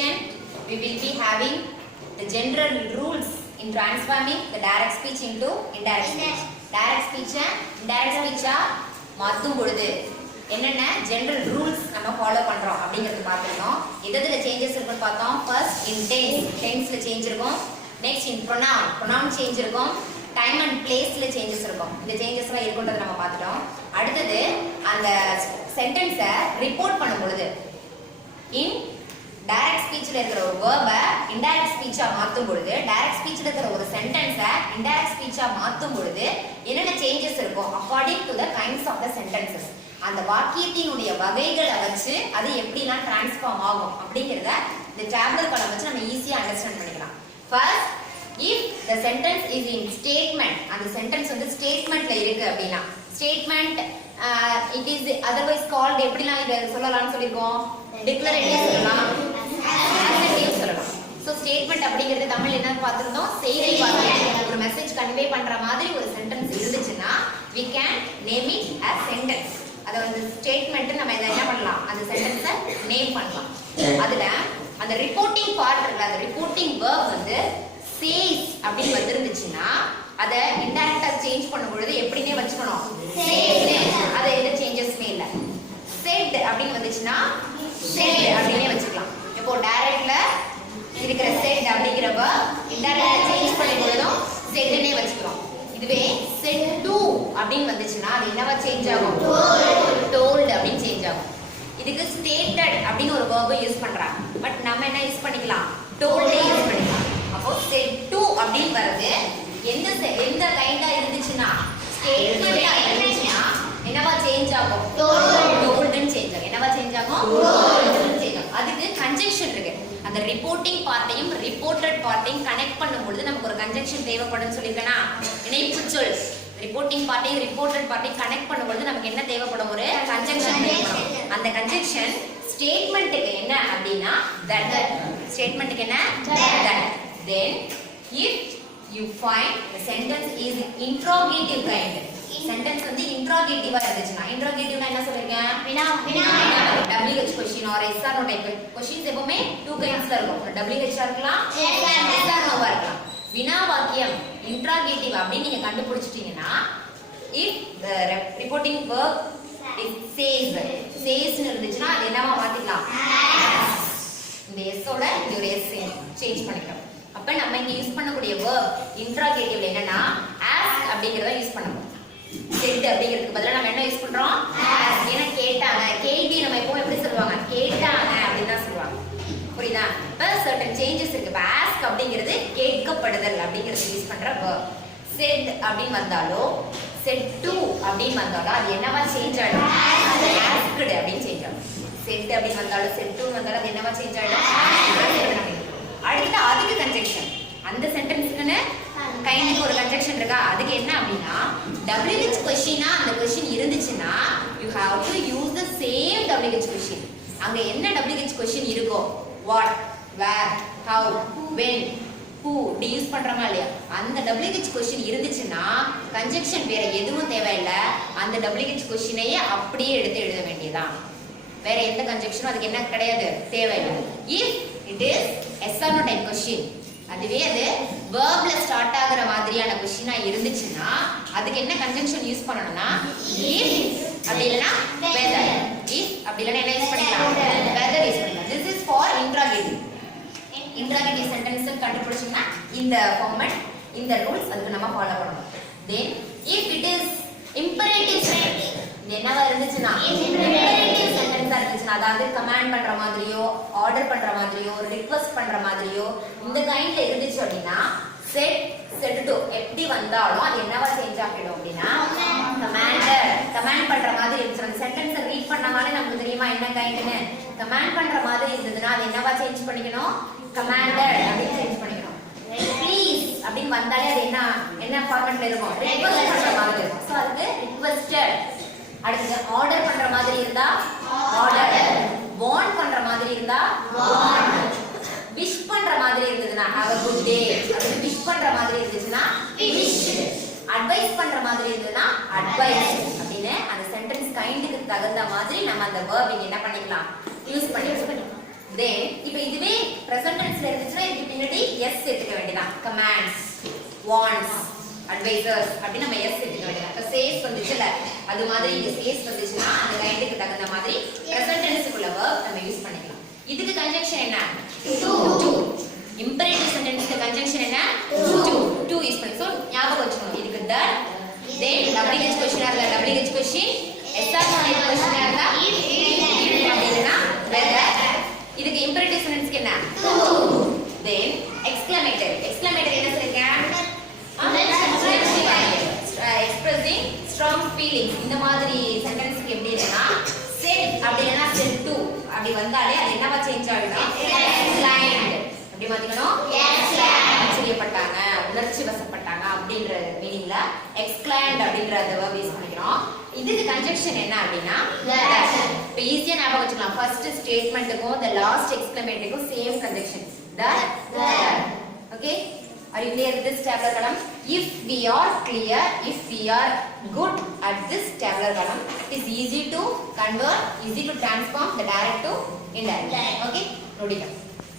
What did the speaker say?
session we will be having the general rules in transforming the direct speech into indirect speech. Direct speech indirect speech மாத்தும் பொழுது என்னென்ன general rules நம்ம follow பண்றோம் அப்படிங்கறது பார்த்துட்டோம். எதுல சேஞ்சஸ் இருக்குன்னு பார்த்தோம். ஃபர்ஸ்ட் இன் டென்ஸ்ல சேஞ்ச் இருக்கும். நெக்ஸ்ட் இன் pronoun சேஞ்ச் இருக்கும். டைம் அண்ட் பிளேஸ்ல சேஞ்சஸ் இருக்கும். இந்த சேஞ்சஸ்லாம் இருக்குன்றத நம்ம பார்த்துட்டோம். அடுத்தது அந்த சென்டென்ஸை ரிப்போர்ட் பண்ணும் பொழுது இன் டைரக்ட் ஸ்பீச்ல இருக்கிற ஒரு வேர்பை இன்டைரக்ட் ஸ்பீச்சா மாத்தும் பொழுது டைரக்ட் ஸ்பீச்ல இருக்கிற ஒரு சென்டென்ஸை இன்டைரக்ட் ஸ்பீச்சா மாத்தும் பொழுது என்னென்ன சேஞ்சஸ் இருக்கும் according to the kinds of the sentences. அந்த வாக்கியத்தினுடைய வகைகளை வச்சு அது எப்படிலாம் டிரான்ஸ்ஃபார்ம் ஆகும் அப்படிங்கறத இந்த டேப்லெட் காலம் வச்சு நம்ம ஈஸியா அண்டர்ஸ்டாண்ட் பண்ணிக்கலாம். First if the sentence is in statement, அந்த சென்டென்ஸ் வந்து ஸ்டேட்மென்ட்ல இருக்கு அப்படினா statement it is otherwise called எப்படிலாம் இத சொல்லலாம்னு சொல்லிருக்கோம். டிக்ளரேட்டிவ் சொல்லலாம், அசர்ட்டிவ் சொல்லலாம். சோ ஸ்டேட்மென்ட் அப்படிங்கிறது தமிழ்ல என்ன பார்த்திருந்தோம், செய்தி வாக்கியம். ஒரு மெசேஜ் கன்வே பண்ற மாதிரி ஒரு சென்டென்ஸ் இருந்துச்சுன்னா we can name it as sentence. அத வந்து ஸ்டேட்மென்ட் நம்ம என்ன பண்ணலாம், அந்த சென்டென்ஸை நேம் பண்ணலாம். அதுல அந்த ரிப்போர்ட்டிங் பார்ட் இருக்குல, அந்த ரிப்போர்ட்டிங் verb வந்து says அப்படி வந்திருந்துச்சுன்னா அத இன்டைரக்டா சேஞ்ச் பண்ணும் பொழுது எப்படினே வச்சுக்கணும், says. அது எந்த சேஞ்சஸ்மே இல்ல. said அப்படி வந்துச்சுன்னா said அப்படினே வச்சுக்கலாம். இப்போ டைரக்ட்ல இருக்கிற said அப்படிங்கற verb இன்டைரக்டா சேஞ்ச் பண்ணும் பொழுதும் saidனே வச்சுக்கிறோம். இதுவே said to அப்படி வந்துச்சுன்னா அது என்னவா சேஞ்ச் ஆகும், told அப்படி சேஞ்ச் ஆகும். இதுக்கு stated அப்படின ஒரு verb யூஸ் பண்றாங்க. பட் நம்ம என்ன யூஸ் பண்ணிக்கலாம், told யூஸ் பண்ணிக்கலாம். அப்போ said to அப்படி வருது எந்த கைண்டா இருந்துச்சுன்னா ஸ்டேட்மென்ட்டா இருந்துச்சுன்னா என்னவா சேஞ்ச் ஆகும், toldன்னு சேஞ்ச் ஆகும். என்னவா சேஞ்ச் ஆகும், toldன்னு சேஞ்ச் ஆகும். அதுக்கு கன்ஜங்ஷன் இருக்கு. அந்த ரிப்போர்ட்டிங் பார்ட்டையும் ரிப்போர்ட்டட் பார்ட்டையும் கனெக்ட் பண்ணும் பொழுது நமக்கு ஒரு கன்ஜங்ஷன் தேவைப்படும்னு சொல்லிருக்கேனா, இணைப்புச்சொல். ரிப்போர்ட்டிங் பார்ட்டையும் ரிப்போர்ட்டட் பார்ட்டையும் கனெக்ட் பண்ணும் பொழுது நமக்கு என்ன தேவைப்படும், ஒரு கன்ஜங்ஷன் தேவைப்படும். அந்த கன்ஜங்ஷன் ஸ்டேட்மென்ட்க்கு என்ன அப்படினா that. ஸ்டேட்மென்ட்க்கு என்ன that. Then if you find the sentence is interrogative kind, sentence வந்து interrogative-ஆ இருந்துச்சுனா, interrogative-னா என்ன சொல்றீங்க, வினா WH question or yes or no type questions எப்பவுமே two kinds-ல இருக்கும். WH-ஆ இருக்கலாம், yes or no-வா இருக்கலாம். வினா வாக்கியம் interrogative அப்படி நீங்க கண்டுபிடிச்சிட்டீங்கன்னா if the reporting verb is says னு இருந்துச்சுனா அது என்னவா மாத்திக்கலாம், இந்த s ஓட இந்த ஒரு s சேஞ்ச் பண்ணிக்கலாம். அப்ப நம்ம இங்க யூஸ் பண்ணக்கூடிய verb interrogative என்னன்னா ask அப்படிங்கறத யூஸ் பண்ணணும். said அப்படிங்கிறதுக்கு பதிலா நம்ம என்ன யூஸ் பண்றோம், ask. ஏன்னா கேட்டாங்க, கேள்வி நம்ம எப்பவும் எப்படி சொல்லுவாங்க, கேட்டாங்க அப்படின்னு தான் சொல்லுவாங்க. புரியுதா? இப்ப certain changes இருக்கு. இப்ப ask அப்படிங்கிறது கேட்கப்படுதல் அப்படிங்கிறது யூஸ் பண்ற verb. said அப்படின்னு வந்தாலோ said to அப்படின்னு வந்தாலோ அது என்னவா சேஞ்ச் ஆகும், asked அப்படின்னு சேஞ்ச் ஆகும். said அப்படின்னு வந்தாலோ said to வந்தாலோ அது என்னவா சேஞ்ச் ஆகும். அடுத்து அதுக்கு கன்ஜங்ஷன், அந்த சென்டென்ஸ்க்குன்னு கைண்டுக்கு ஒரு கன்ஜங்ஷன் இருக்கா, அதுக்கு என்ன அப்படின்னா WH கொஸ்டினா அந்த கொஸ்டின் இருந்துச்சுன்னா you have to use the same WH question. அங்க என்ன WH கொஸ்டின் இருக்கோ, what, where, how, when, who டி யூஸ் பண்றோமா இல்லையா, அந்த WH கொஸ்டின் இருந்துச்சுன்னா கன்ஜங்ஷன் வேற எதுவும் தேவையில்லை. அந்த WH கொஸ்டினையே அப்படியே எடுத்து எழுத வேண்டியதான். வேற எந்த கன்ஜங்ஷனும் அதுக்கு என்ன கிடையாது, தேவையில்லை. if it is yes or no type question, அதுவே அது verbல ஸ்டார்ட் ஆகுற மாதிரியான क्वेश्चनா இருந்துச்சுன்னா அதுக்கு என்ன கன்ஜங்ஷன் யூஸ் பண்ணனும்னா if அப்படி இல்லனா whether. if அப்படி இல்லனா என்ன யூஸ் பண்ணிக்கலாம், whether யூஸ் பண்ணலாம். this is for interrogative sentence கண்டுபிடிச்சீங்கன்னா இந்த ஃபார்மட், இந்த ரூல்ஸ் அதுக்கு நம்ம ஃபாலோ பண்ணணும். then if it is imperative sentence, என்னவா இருந்துச்சுன்னா imperative sentence இருந்துச்சுன்னா, அதாவது கமாண்ட் பண்ற மாதிரியோ ஆர்டர் பண்ற மாதிரியோ ரிக்வெஸ்ட் பண்ற மாதிரியோ இந்த கைண்ட்ல இருந்துச்சு அப்படின்னா said to எப்படி வந்தாலும் அது என்னவா சேஞ்ச் ஆகிடும் அப்படின்னா கமாண்ட் பண்ற மாதிரி இருந்துச்சு. அந்த சென்டென்ஸை ரீட் பண்ணாலே நமக்கு தெரியுமா என்ன கைண்ட்னு. கமாண்ட் பண்ற மாதிரி இருந்ததுன்னா அது என்னவா சேஞ்ச் பண்ணிக்கணும், commanded அப்படின்னு சேஞ்ச் பண்ணிக்கணும். ப்ளீஸ் அப்படின்னு வந்தாலே அது என்ன ஃபார்மட்ல இருக்கும், ரிக்வெஸ்ட் பண்ற மாதிரி இருக்கும். சோ அதுக்கு ரிக்வெஸ்டட். அடுத்து ஆர்டர் பண்ற மாதிரி இருந்தா ஆர்டர், வார்ன் பண்ற மாதிரி இருந்தா வார்ன், விஷ் பண்ற மாதிரி இருந்ததுன்னா have a good day அப்படி விஷ் பண்ற மாதிரி இருந்துச்சுன்னா wish, அட்வைஸ் பண்ற மாதிரி இருந்ததுன்னா அட்வைஸ் அப்படின்னு அந்த சென்டென்ஸ் கைண்டுக்கு தகுந்த மாதிரி நம்ம அந்த verb என்ன பண்ணிக்கலாம், யூஸ் பண்ணிக்கலாம். then இப்போ இதுவே present tenseல இருந்துச்சுன்னா இதுக்கு பின்னாடி s சேர்த்துக்க வேண்டியதான். commands, wants, advisors அப்படி நம்ம s சேர்த்துக்க வேண்டியதான். இப்ப says வந்துச்சுல அது மாதிரி இங்க says வந்துச்சுன்னா அந்த கைண்டுக்கு தகுந்த மாதிரி present tenseக்குள்ள verb நம்ம யூஸ் பண்ணிக்கலாம். இதுக்கு conjunction என்ன? to. imperative sentenceக்கு conjunction என்ன? to யூஸ் பண்ணி. சோ ஞாபகம் வச்சுக்கணும். இதுக்கு that, then WH question ஆ இருந்தா WH question, SR question ஆ இருந்தா if அப்படினா whether. இதுக்கு imperative sentence என்ன? then exclamatory என்ன சொல்றீங்க? expressing strong feelings. இந்த மாதிரி சென்டென்ஸ்க்கு எப்படி இருக்குன்னா said அப்படினா said to அப்படி வந்தாலே அது என்னவா சேஞ்ச் ஆகும்னா exclaimed அப்படி மாத்திக்கணும். ஆச்சரியப்பட்டாங்க, உணர்ச்சி வசப்பட்டாங்க அப்படிங்கற மீனிங்ல exclaimed அப்படிங்கற அந்த verb யூஸ் பண்ணிக்கிறோம். இதுக்கு conjunction என்ன அப்படினா that. இப்போ ஈஸியா ஞாபகம் வச்சுக்கலாம். ஃபர்ஸ்ட் ஸ்டேட்மென்ட்க்கும் the last exclamationக்கும் same conjunction that. Okay, are you clear with this tabular column? If we are clear, if we are good at this tabular column, it is easy to convert, easy to transform the direct to indirect. Okay, nodika.